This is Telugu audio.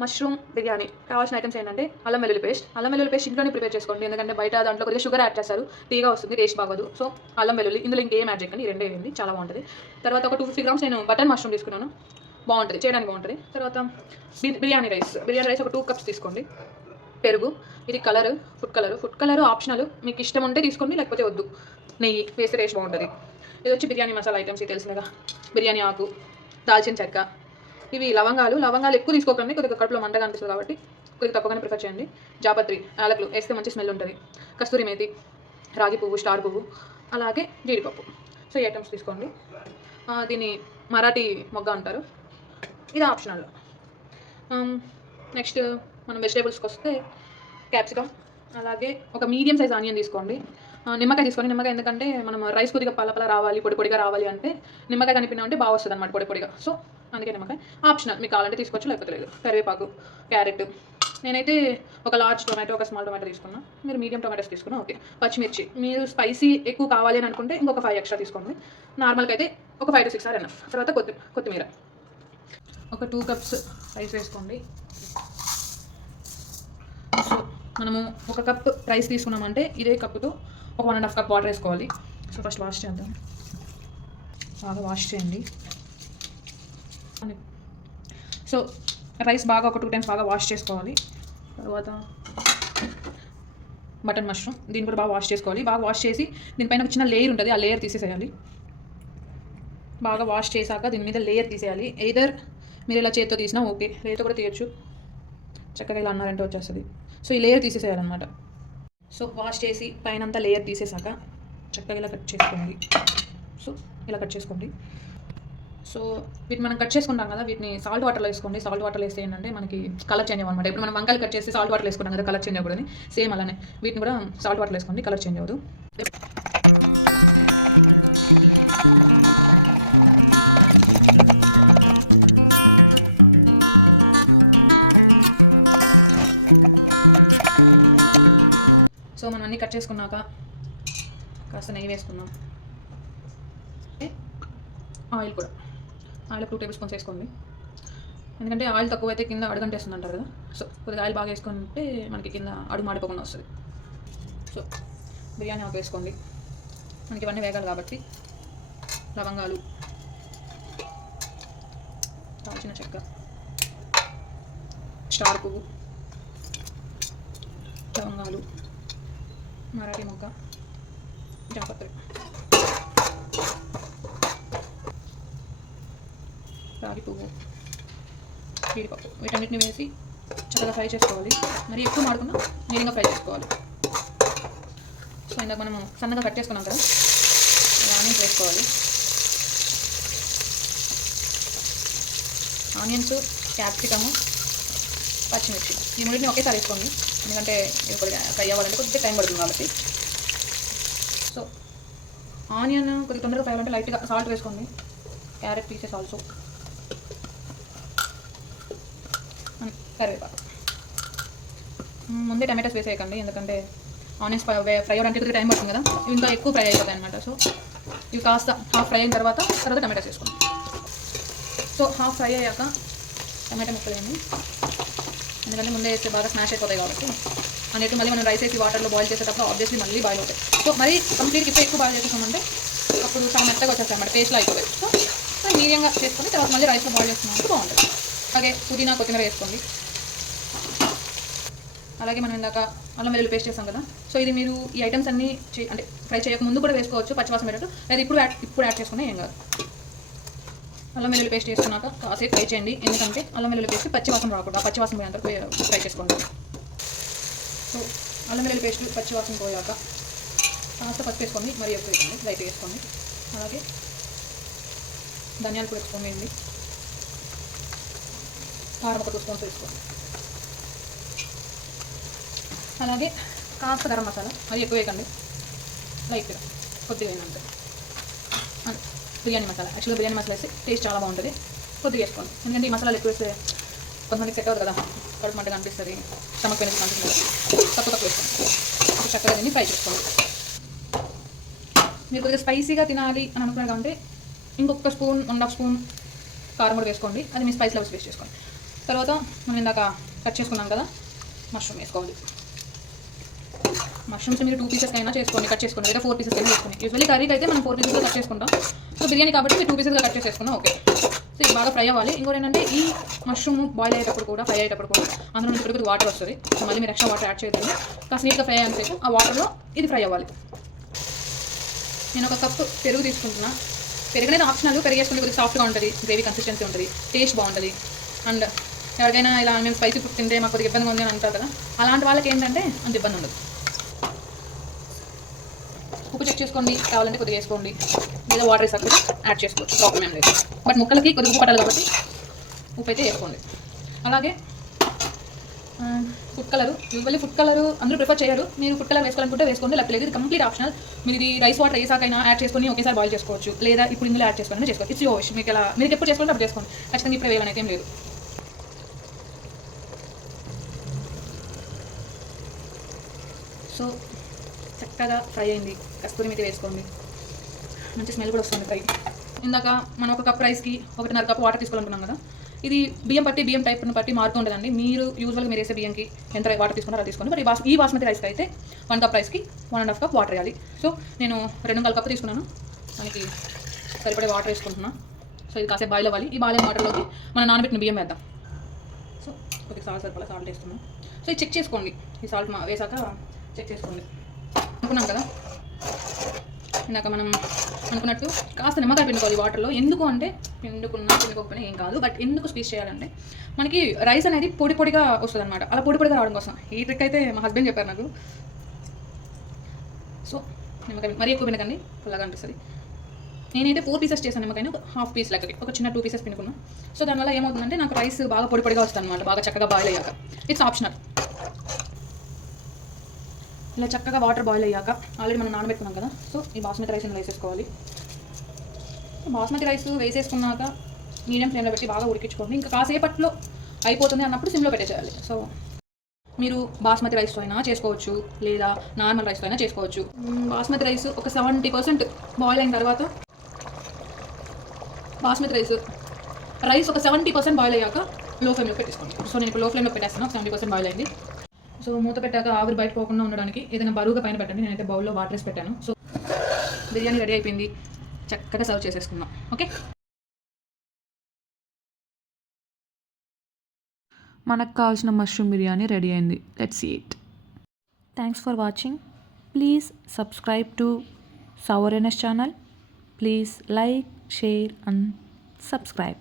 మష్రూమ్ బిర్యానీ కావాల్సిన ఐటమ్స్ ఏంటంటే అల్లం వెల్లుల్లి పేస్ట్ ఇంట్లోనే ప్రిపేర్ చేసుకోండి. ఎందుకంటే బయట దాంట్లో కొద్దిగా షుగర్ యాడ్ చేస్తారు, తీగా వస్తుంది, టేస్ట్ బాగోదు. సో అల్లం వెల్లుల్లి ఇందులో ఇంకేం యాడ్ చేయకండి, ఈ రెండే వేయండి, చాలా బాగుంటుంది. తర్వాత ఒక 250 గ్రామ్స్ నేను బటన్ మష్రూమ్ తీసుకున్నాను, బాగుంటుంది, చేయడానికి బాగుంటుంది. తర్వాత బిర్యానీ రైస్ ఒక 2 కప్స్ తీసుకోండి. పెరుగు, ఇది ఫుడ్ కలర్ ఆప్షనల్, మీకు ఇష్టం ఉంటే తీసుకోండి, లేకపోతే వద్దు. నెయ్యి వేస్తే టేస్ట్ బాగుంటుంది. ఇది వచ్చి బిర్యానీ మసాలా ఐటమ్స్, తెలిసినగా బిర్యానీ ఆకు, దాల్చిన చెక్క, ఇవి లవంగాలు ఎక్కువ తీసుకోకండి, కొద్దిగా కడుపులో మంటగా అనిపిస్తుంది కాబట్టి కొద్దిగా తక్కువగానే ప్రిఫర్ చేయండి. జాపత్రి, యాలకులు వేస్తే మంచి స్మెల్ ఉంటుంది. కస్తూరి మేతి, రాగి పువ్వు, స్టార్ పువ్వు, అలాగే జీడిపప్పు. సో ఈ ఐటమ్స్ తీసుకోండి. దీన్ని మరాఠీ మొగ్గ అంటారు, ఇది ఆప్షనల్. నెక్స్ట్ మనం వెజిటేబుల్స్కి వస్తే క్యాప్సికమ్, అలాగే ఒక మీడియం సైజ్ ఆనియన్ తీసుకోండి. నిమ్మకాయ తీసుకోండి. నిమ్మకాయ ఎందుకంటే మనం రైస్ కొద్దిగా పలపల రావాలి, పొడిగా రావాలి అంటే నిమ్మకాయ కనిపినా బాగా వస్తుంది అనమాట, పొడిగా. సో అందుకే నిమ్మకాయ ఆప్షనల్, మీకు కావాలంటే తీసుకోవచ్చు, లేకపోతే లేదు. కరివేపాకు, క్యారెట్, నేనైతే ఒక లార్జ్ టొమాటో, ఒక స్మాల్ టొమాటో తీసుకున్నా, మీరు మీడియం టొమాటోస్ తీసుకున్నా ఓకే. పచ్చిమిర్చి, మీరు స్పైసీ ఎక్కువ కావాలి అని అనుకుంటే ఇంకొక 5 ఎక్స్ట్రా తీసుకోండి. నార్మల్గా అయితే ఒక 5 to 6 ఆర్ ఎనఫ్. తర్వాత కొత్తిమీర, ఒక 2 కప్స్ రైస్ వేసుకోండి. సో మనము ఒక కప్ రైస్ తీసుకున్నామంటే ఇదే కప్పుతో ఒక 1.5 కప్ వాటర్ వేసుకోవాలి. సో ఫస్ట్ వాష్ చేద్దాం, బాగా వాష్ చేయండి. సో రైస్ బాగా ఒక 2 times బాగా వాష్ చేసుకోవాలి. తర్వాత బటన్ మష్రూమ్, దీన్ని కూడా బాగా వాష్ చేసుకోవాలి. బాగా వాష్ చేసి దీనిపైన ఒక చిన్న లేయర్ ఉంటుంది, ఆ లేయర్ తీసేసేయాలి. బాగా వాష్ చేశాక దీని మీద లేయర్ తీసేయాలి. ఎయిదర్ మీరు ఇలా చేతితో తీసినా ఓకే, లేతో కూడా తీయచ్చు. చక్కగా ఇలా అన్నారంటే వచ్చేస్తుంది. సో ఈ లేయర్ తీసేసేయాలన్నమాట. సో వాష్ చేసి పైన అంతా లేయర్ తీసేసాక చక్కగా ఇలా కట్ చేసుకోండి. సో ఇలా కట్ చేసుకోండి. సో వీటిని మనం కట్ చేసుకుంటాం కదా, వీటిని సాల్ట్ వాటర్లో వేసుకోండి. సాల్ట్ వాటర్లో వేస్తే ఏంటంటే మనకి కలర్ చేంజ్ అవ్వనమాట. ఇప్పుడు మనం వంకాయలు కట్ చేసి సాల్ట్ వాటర్లో వేసుకుంటాం కదా, కలర్ చేంజ్ అవ్వదని సేమ్ అలానే వీటిని కూడా సాల్ట్ వాటర్లో వేసుకోండి, కలర్ చేంజ్ అవ్వదు. సో మనం అన్నీ కట్ చేసుకున్నాక కాస్త నెయ్యి వేసుకుందాం. ఆయిల్ కూడా, ఆయిల్ 2 tablespoons వేసుకోండి. ఎందుకంటే ఆయిల్ తక్కువ అయితే కింద అడుగంటేస్తుంది అంటారు కదా. సో కొద్దిగా ఆయిల్ బాగా వేసుకుంటే మనకి కింద అడుగు మాడిపోకుండా వస్తుంది. సో బిర్యానీ ఆకు వేసుకోండి, మనకి ఇవన్నీ వేగాలి కాబట్టి. లవంగాలు, దాల్చిన చెక్క, స్టార్ పువ్వు, లవంగాలు, మరాఠీ మొగ్గ, జాపత్రి, రాగి పువ్వు, జీడిపప్పు, వీటన్నిటిని వేసి చక్కగా ఫ్రై చేసుకోవాలి. మరి ఎక్కువ మాడకుండా నీరంగా ఫ్రై చేసుకోవాలి. సో ఇందాక మనము సన్నగా కట్ చేసుకున్నాం కదా, ఆనియన్స్ వేసుకోవాలి. ఆనియన్స్, క్యాప్సికము, పచ్చిమిర్చి, ఈ మూడింటిని ఒకేసారి వేసుకోండి. ఎందుకంటే కొద్దిగా ఫ్రై అవ్వాలంటే కొద్దిగా టైం పడుతుంది కాబట్టి. సో ఆనియన్ కొద్దిగా తొందరగా ఫ్రై అవ్వాలంటే లైట్గా సాల్ట్ వేసుకోండి. క్యారెట్ పీసెస్ ఆల్సో, కరివేపాకు. ముందే టమాటోస్ వేసేయకండి, ఎందుకంటే ఆనియన్స్ ఫ్రై అవ్వడానికి కొద్దిగా టైం పడుతుంది కదా, ఇవి ఇంకా ఎక్కువ ఫ్రై అయిపోతాయి అనమాట. సో ఇవి కాస్త హాఫ్ ఫ్రై అయిన తర్వాత టమాటోస్ వేసుకోండి. సో హాఫ్ ఫ్రై అయ్యాక టమాటో ముక్కలు వేయండి, ఎందుకంటే ముందే వేస్తే బాగా స్మాష్ అయిపోతాయి కాబట్టి. అన్నట్టు మళ్ళీ మనం రైస్ వేసి వాటర్లో బాయిల్ చేసేటప్పుడు ఆబ్వియస్లీ మళ్ళీ బాయిల్ అవుతాయి. సో మరి కంప్లీట్గా ఇప్పుడు ఎక్కువ బాయిల్ చేసేసామంటే అప్పుడు చాలా మెత్తగా వచ్చేస్తాయి అన్నమాట, పేస్ట్లో అయిపోతాయి. సో మీడియంగా చేసుకొని తర్వాత మళ్ళీ రైస్లో బాయిల్ చేసుకున్నామంటే బాగుంటుంది. అలాగే పుదీనా, కొత్తిమీర వేసుకోండి. అలాగే మనం ఇందాక అల్లం వెల్లుల్లి పేస్ట్ చేస్తాం కదా, సో ఇది మీరు ఈ ఐటమ్స్ అన్నీ అంటే ఫ్రై చేయక ముందు కూడా వేసుకోవచ్చు, పచ్చివాసన పెట్టట్టు, లేదా ఇప్పుడు యాడ్ చేసుకునే ఏం కాదు. అల్లం వెల్లుల్లి పేస్ట్ వేసుకున్నాక కాసేపు ఫ్రై చేయండి, ఎందుకంటే అల్లం వెల్లుల్లి పేస్ట్ పచ్చివాసన రాకుండా పచ్చివాసన పోయేంత ఫ్రై చేసుకోండి. సో అల్లం వెల్లుల్లి పేస్ట్ పచ్చివాసన పోయాక కాస్త పచ్చి వేసుకోండి, మరి ఎక్కువ వేసుకోండి, లైట్ వేసుకోండి. అలాగే ధనియాలు కూడా వేసుకోండి, కారం ఒక 2 స్పూన్స్ వేసుకోండి. అలాగే కాస్త గరం మసాలా, మరి ఎక్కువ వేయకండి, లైట్గా కొద్దిగా వేయనంత. బిర్యానీ మసాలా, యాక్చువల్గా బిర్యానీ మసాలా వేస్తే టేస్ట్ చాలా బాగుంటుంది, కొద్దిగా వేసుకోండి. ఎందుకంటే ఈ మసాలాలు ఎక్కువ వేస్తే కొంతమందికి సెట్ అవుతుంది కదా, కడుపు మంటగా అనిపిస్తుంది, స్టమక్ పెయిన్ అనిపిస్తుంది కదా, తక్కువ వేసుకోండి. చక్కగా దీన్ని ఫ్రై చేసుకోండి. మీరు కొద్దిగా స్పైసీగా తినాలి అని అనుకున్నారు కాబట్టి ఇంకొక స్పూన్ 1.5 స్పూన్ కారం కూడా వేసుకోండి, అది మీ స్పైస్ లెవెల్స్ వేస్ట్ చేసుకోండి. తర్వాత మనం ఇందాక కట్ చేసుకున్నాం కదా, మష్రూమ్ వేసుకోవాలి. మష్రూమ్స్ మీరు 2 పీసెస్ అయినా చేసుకోండి, కట్ చేసుకోండి, లేదా 4 పీసెస్ అయినా చేసుకోండి. యూజువల్లీ కర్రీకి అయితే మనం 4 పీసెస్గా కట్ చేసుకుంటాం. సో బిర్యానీ కాబట్టి మీరు 2 పీసెస్గా కట్ చేసేసుకున్నాం. ఓకే. సో ఇది బాగా ఫ్రై అవ్వాలి. ఇంకోటి ఏంటంటే ఈ మష్రూమ్ బాయిల్ అయ్యేటప్పుడు కూడా, ఫ్రై అయ్యేటప్పుడు కూడా అందులో నుంచి కొద్దిగా వాటర్ వస్తుంది. సో మళ్ళీ మీరు ఎక్స్ట్రా వాటర్ యాడ్ చేయదండి. కాస్త నీట్గా ఫ్రై అయ్యేంతసేపు ఆ వాటర్లో ఇది ఫ్రై అవ్వాలి. నేను ఒక కప్పు పెరుగు తీసుకుంటున్నా. పెరుగు అనేది ఆప్షనల్. పెరుగు వేసుకుంటే కొద్దిగా సాఫ్ట్గా ఉంటుంది, గ్రేవీ కన్సిస్టెన్సీ ఉంటుంది, టేస్ట్ బాగుంటుంది. అండ్ ఎవరికైనా ఇలా మేము స్పైసీ ఫుడ్ తింటే మాకు కొద్దిగా ఇబ్బందిగా ఉంది అని అంటారు కదా, అలాంటి వాళ్ళకి ఏంటంటే అంత ఇబ్బంది ఉండదు. ఉప్పు చెక్ చేసుకోండి, కావాలంటే కొద్దిగా వేసుకోండి, లేదా వాటర్ వేసాక యాడ్ చేసుకోవచ్చు, ప్రాబ్లం ఏం లేదు. బట్ ముక్కలకి కొద్దిగా ఉప్పు పట్టాలి కాబట్టి ఉప్పు అయితే వేసుకోండి. అలాగే food colour, usually food colour అందరూ ప్రిఫర్ చేయరు. మీరు ఫుడ్ కలర్ వేసుకోవాలనుకుంటే వేసుకోండి, లేకపోతే లేదు. ఇది కంప్లీట్ ఆప్షనల్. మీరు ఇది రైస్ వాటర్ వేసాకైనా యాడ్ చేసుకొని ఒకేసారి బాయిల్ చేసుకోవచ్చు, లేదా ఇప్పుడు ఇందులో యాడ్ చేసుకొని చేసుకోవచ్చు. It's your wish. మీకు ఎలా మీరు ఎప్పుడు చేసుకోండి అప్పుడు చేసుకోండి. ఖచ్చితంగా ఇప్పుడు వేయాలని అయితే ఏం లేదు. సో చక్కగా ఫ్రై అయింది. కస్తూరి మీద వేసుకోండి, మంచి స్మెల్ కూడా వస్తుంది ఫ్రై. ఇందాక మనం ఒక కప్ రైస్కి 1.5 కప్ వాటర్ తీసుకోవాలనుకున్నాం కదా, ఇది బియ్యం టైప్ను బట్టి మారుతూ ఉంటుందండి. మీరు యూజువల్గా మీరు వేసే బియ్యంకి ఎంత వాటర్ తీసుకున్నారో అది తీసుకోండి. మరి ఈ బాస్మతి రైస్కి అయితే 1 కప్ రైస్కి 1.5 కప్ వాటర్ వేయాలి. సో నేను 2.25 కప్పు తీసుకున్నాను, దానికి సరిపడే వాటర్ వేసుకుంటున్నాను. సో ఇది కాసేపు బాయిల్ అవ్వాలి. ఈ బాయిల్ వాటర్లోకి మనం నానబెట్టిన బియ్యం వేద్దాం. సో కొద్దిగా సరిపడా సాల్ట్ వేస్తున్నాం. సో ఇది చెక్ చేసుకోండి, ఈ సాల్ట్ వేసాక చెక్ చేసుకోండి. అనుకున్నాం కదా ఇందాక మనం అనుకున్నట్టు కాస్త నిమ్మకాయ పిండుకోవాలి వాటర్లో. ఎందుకు అంటే పిండుకోకపోయినా ఏం కాదు, బట్ ఎందుకు స్పీచ్ చేయాలంటే మనకి రైస్ అనేది పొడి పొడిగా వస్తుంది అనమాట. అలా పొడి పొడిగా రావడం కోసం ఈ ట్రిక్ అయితే మా హస్బెండ్ చెప్పారు నాకు. సో నిమ్మకాయ మరీ ఎక్కువ పిండకండి, పుల్లగా అనిపిస్తుంది. నేనైతే 4 పీసెస్ చేశాను నిమ్మకాయని, ఒక హాఫ్ పీస్ లెక్కకి ఒక చిన్న 2 పీసెస్ పిండుకున్నాను. సో దానివల్ల ఏమవుతుందంటే నాకు రైస్ బాగా పొడి పొడిగా వస్తుంది అనమాట, బాగా చక్కగా బాయిల్ అయ్యాక. It's optional. ఇలా చక్కగా వాటర్ బాయిల్ అయ్యాక ఆల్రెడీ మనం నానబెట్టుకున్నాం కదా, సో ఈ బాస్మతి రైస్ వేసేసుకోవాలి. బాస్మతి రైస్ వేసేసుకున్నాక మీడియం ఫ్లేమ్లో పెట్టి బాగా ఉడికించుకోండి. ఇంకా కాసేపట్లో అయిపోతుంది అన్నప్పుడు సిమ్లో పెట్టేసేయాలి. సో మీరు బాస్మతి రైస్తో అయినా చేసుకోవచ్చు, లేదా నార్మల్ రైస్తో అయినా చేసుకోవచ్చు. బాస్మతి రైస్ ఒక 70% బాయిల్ అయిన తర్వాత, బాస్మతి రైస్ ఒక 70% బాయిల్ అయ్యాక లో ఫ్లేమ్లో పెట్టేసుకోండి. సో నేను ఇప్పుడు లో ఫ్లేమ్లో పెట్టేస్తాను, 70% బాయిల్ అయింది. సో మూత పెట్టాక ఆవిరి బయట పోకుండా ఉండడానికి ఏదైనా బరువుగా పైన పెట్టండి. నేనైతే బౌల్లో వాటర్ వేసి పెట్టాను. సో బిర్యానీ రెడీ అయిపోయింది, చక్కగా సర్వ్ చేసేసుకుందాం. ఓకే, మనకు కావాల్సిన మష్రూమ్ బిర్యానీ రెడీ అయింది. Let's eat. Thanks for watching. Please subscribe to సౌర్ NS channel. Please like, share and subscribe.